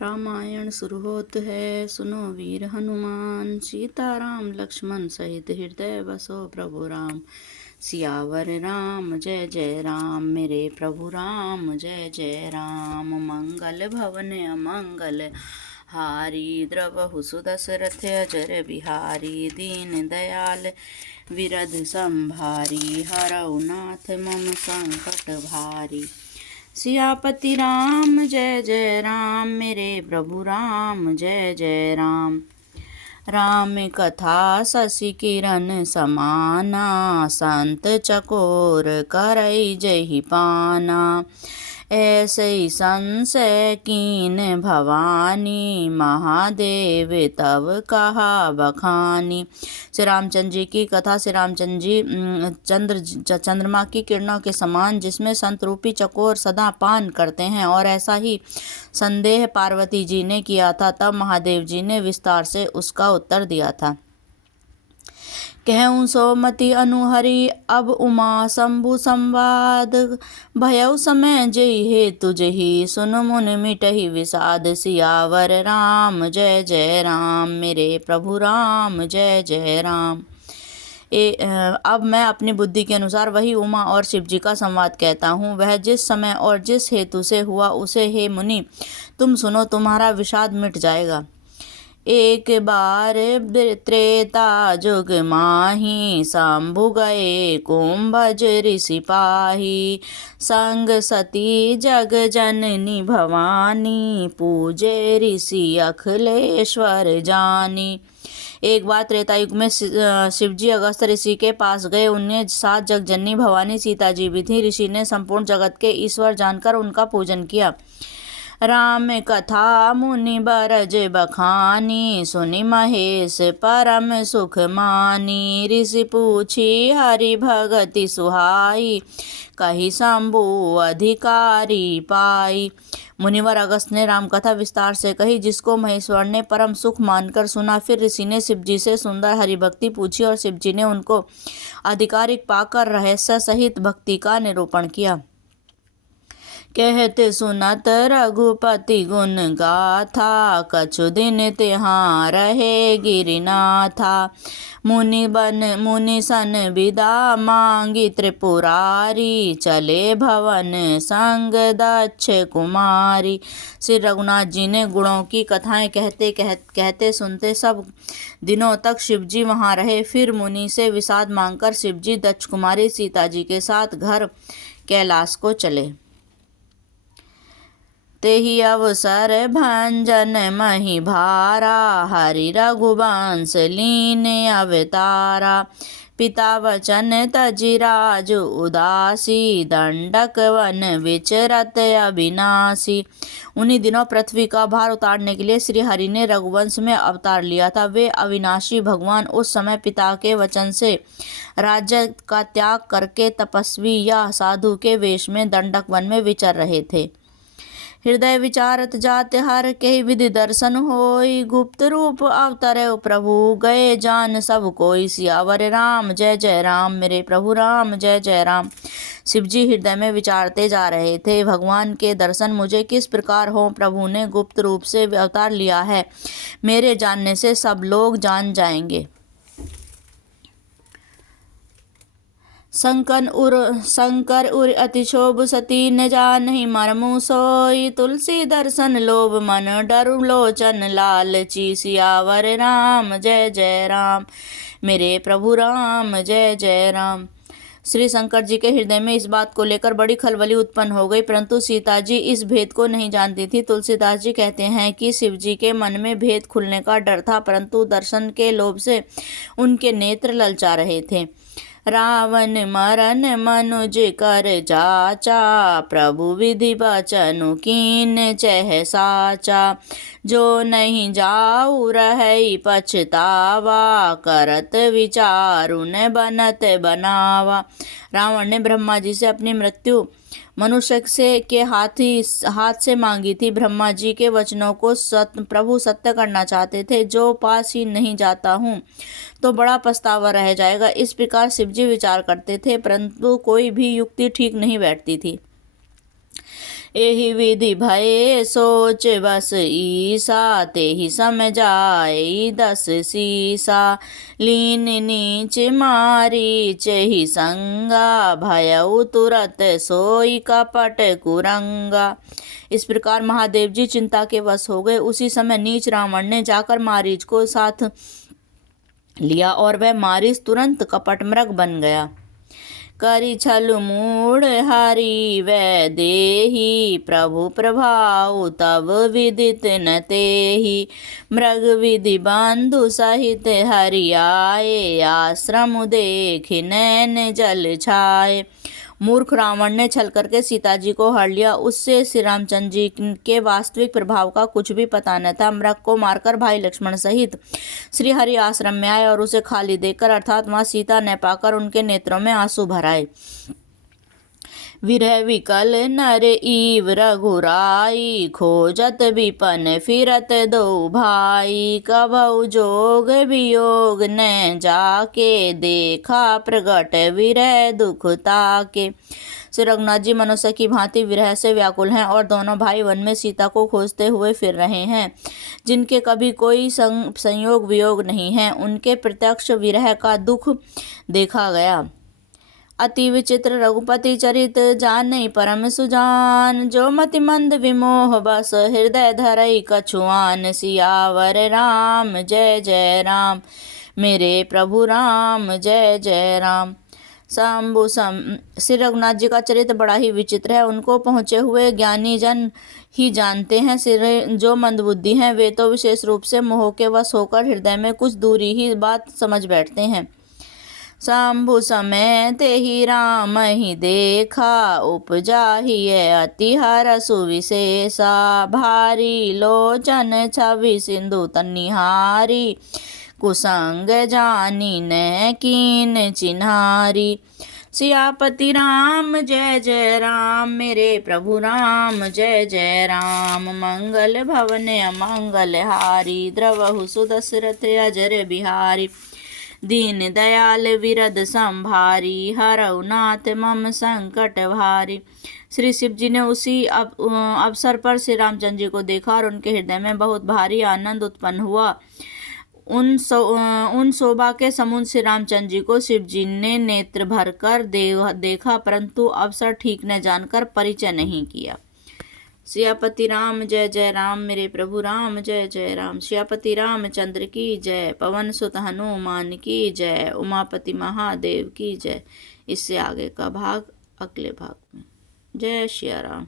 रामायण शुरू होत है, सुनो वीर हनुमान। सीताराम लक्ष्मण सहित हृदय बसो प्रभु राम। सियावर राम जय जय राम, मेरे प्रभु राम जय जय राम। मंगल भवन अमंगल हारी, द्रवहु सुदशरथ अजर बिहारी। दीन दयाल विरध संभारी, हरऊ नाथ मम संकट भारी। सियापति राम जय जय राम, मेरे प्रभु राम जय जय राम। राम कथा शशि किरण समाना, संत चकोर करई जहि पाना। ऐसे संशय कीन भवानी, महादेव तब कहा बखानी। श्री रामचंद्र जी की कथा। श्री रामचंद्र जी चंद्रमा की किरणों के समान, जिसमें संत रूपी चकोर सदा पान करते हैं, और ऐसा ही संदेह पार्वती जी ने किया था। तब महादेव जी ने विस्तार से उसका उत्तर दिया था। कहूँ सोमति अनुहरि अब उमा शंभु संवाद। भयउ समय जय हेतु जहि, सुन मुन मिटहि विषाद। सियावर राम जय जय राम, मेरे प्रभु राम जय जय राम। अब मैं अपनी बुद्धि के अनुसार वही उमा और शिव जी का संवाद कहता हूँ। वह जिस समय और जिस हेतु से हुआ, उसे हे मुनि तुम सुनो, तुम्हारा विषाद मिट जाएगा। एक बार त्रेता जुग माही, शंभु गए कुंभज ऋषि पाही। संग सती जग जननी भवानी, पूजे ऋषि अखिलेश्वर जानी। एक बार त्रेता युग में शिवजी अगस्त्य ऋषि के पास गए। उन्हें 7 जग जननी भवानी सीता जी भी थी। ऋषि ने संपूर्ण जगत के ईश्वर जानकर उनका पूजन किया। राम कथा मुनि बरज बखानी, सुनि महेश परम सुख मानी। ऋषि पूछी हरि भगति सुहाई, कही शंभु अधिकारी पाई। मुनिवर अगस्त ने राम कथा विस्तार से कही, जिसको महेश्वर ने परम सुख मानकर सुना। फिर ऋषि ने शिवजी से सुंदर हरिभक्ति पूछी, और शिवजी ने उनको आधिकारिक पाकर रहस्य सहित भक्ति का निरूपण किया। कहते सुनत रघुपति गुण गाथा, कछु दिन तिहां रहे गिरिनाथा। मुनि सन विदा मांगी त्रिपुरारी, चले भवन संग दक्ष कुमारी। श्री रघुनाथ जी ने गुणों की कथाएं कहते सुनते सब दिनों तक शिवजी वहां रहे। फिर मुनि से विषाद मांगकर शिवजी दक्ष कुमारी सीता जी के साथ घर कैलाश को चले। तेहि अवसर भंजन मही भारा, हरि रघुवंश लीन अवतारा। पिता वचन तजि राज उदासी, दंडक वन विचरत अविनाशी। उन्हीं दिनों पृथ्वी का भार उतारने के लिए श्री हरि ने रघुवंश में अवतार लिया था। वे अविनाशी भगवान उस समय पिता के वचन से राज्य का त्याग करके तपस्वी या साधु के वेश में दंडक वन में विचर रहे थे। हृदय विचारत जात हर के विधि दर्शन होई, गुप्त रूप अवतरे प्रभु गए जान सब कोई। सियावर राम जय जय राम, मेरे प्रभु राम जय जय राम। शिवजी हृदय में विचारते जा रहे थे, भगवान के दर्शन मुझे किस प्रकार हो। प्रभु ने गुप्त रूप से अवतार लिया है, मेरे जानने से सब लोग जान जाएंगे। शंकर उर अति शोभ सती, न जानहि मर्मु सोई। तुलसी दर्शन लोभ मन डरु लोचन लालची। सियावर राम जय जय राम, मेरे प्रभु राम जय जय राम। श्री शंकर जी के हृदय में इस बात को लेकर बड़ी खलबली उत्पन्न हो गई, परंतु सीता जी इस भेद को नहीं जानती थी। तुलसीदास जी कहते हैं कि शिव जी के मन में भेद खुलने का डर था, परंतु दर्शन के लोभ से उनके नेत्र ललचा रहे थे। रावण मरन मनुज कर जाचा, प्रभु विधि बचनु कीन चह साचा। जो नहीं जाऊ रहई पछतावा, करत विचारु न बनत बनावा। रावण ने ब्रह्मा जी से अपनी मृत्यु मनुष्य के हाथ से मांगी थी। ब्रह्मा जी के वचनों को प्रभु सत्य करना चाहते थे। जो पास ही नहीं जाता हूँ तो बड़ा पछतावा रह जाएगा, इस प्रकार शिवजी विचार करते थे, परंतु कोई भी युक्ति ठीक नहीं बैठती थी। एहि विधि भये सोच बस ईसा, तेहि समझाए दस सीसा। लीन नीच मारीच ही संगा, भयउ तुरत सोई कपट कुरंगा। इस प्रकार महादेव जी चिंता के वश हो गए। उसी समय नीच रावण ने जाकर मारीच को साथ लिया और वह मारीच तुरंत कपट मृग बन गया। करी छल मूढ़ हरि वै देहि, प्रभु प्रभाव तब विदित न तेहि। मृग विधि बंधु सहित हरि आए, आश्रम देख नैन जल छाए। मूर्ख रावण ने छल करके सीता जी को हर लिया। उससे श्री रामचंद्र जी के वास्तविक प्रभाव का कुछ भी पता न था। मृग को मारकर भाई लक्ष्मण सहित श्री हरि आश्रम में आए और उसे खाली देखकर अर्थात मां सीता न पाकर उनके नेत्रों में आंसू भर आए। विरह विकल नर ईव रघुराई, खोजत विपन फिरत दो भाई। कबहु जोग वियोग न जाके, देखा प्रगट विरह दुख ताके। श्री रघुनाथ जी मनुष्य की भांति विरह से व्याकुल हैं और दोनों भाई वन में सीता को खोजते हुए फिर रहे हैं। जिनके कभी कोई संयोग वियोग नहीं है, उनके प्रत्यक्ष विरह का दुख देखा गया। अति विचित्र रघुपति चरित जानई परम सुजान, जो मति मंद विमोह बस हृदय धरई कछुआन। सियावर राम जय जय राम, मेरे प्रभु राम जय जय राम। श्री रघुनाथ जी का चरित्र बड़ा ही विचित्र है। उनको पहुँचे हुए ज्ञानी जन ही जानते हैं। जो मंदबुद्धि हैं वे तो विशेष रूप से मोह के वश होकर हृदय में कुछ दूरी ही बात समझ बैठते हैं। शंभु समय तेहि राम ही देखा, उपजा ही अति हरसु विशेषा। भारी लोचन छवि सिंधु तनिहारी, कुसंग जानी न कीन चिन्हारी। सियापति राम जय जय राम, मेरे प्रभु राम जय जय राम। मंगल भवन अमंगल हारी, द्रवहु सुदशरथ अजर बिहारी। दीन दयाल विरद संभारी, हरऊ नाथ मम संकट भारी। श्री शिव जी ने उसी अवसर पर श्री रामचंद्र जी को देखा और उनके हृदय में बहुत भारी आनंद उत्पन्न हुआ। उन शोभा के समुद्र श्री रामचंद्र जी को शिव जी ने नेत्र भर कर देखा, परंतु अवसर ठीक न जानकर परिचय नहीं किया। सियापति राम जय जय राम, मेरे प्रभु राम जय जय राम। सियापति रामचंद्र की जय, पवन सुत हनुमान की जय, उमापति महादेव की जय। इससे आगे का भाग अगले भाग में। जय श्री राम।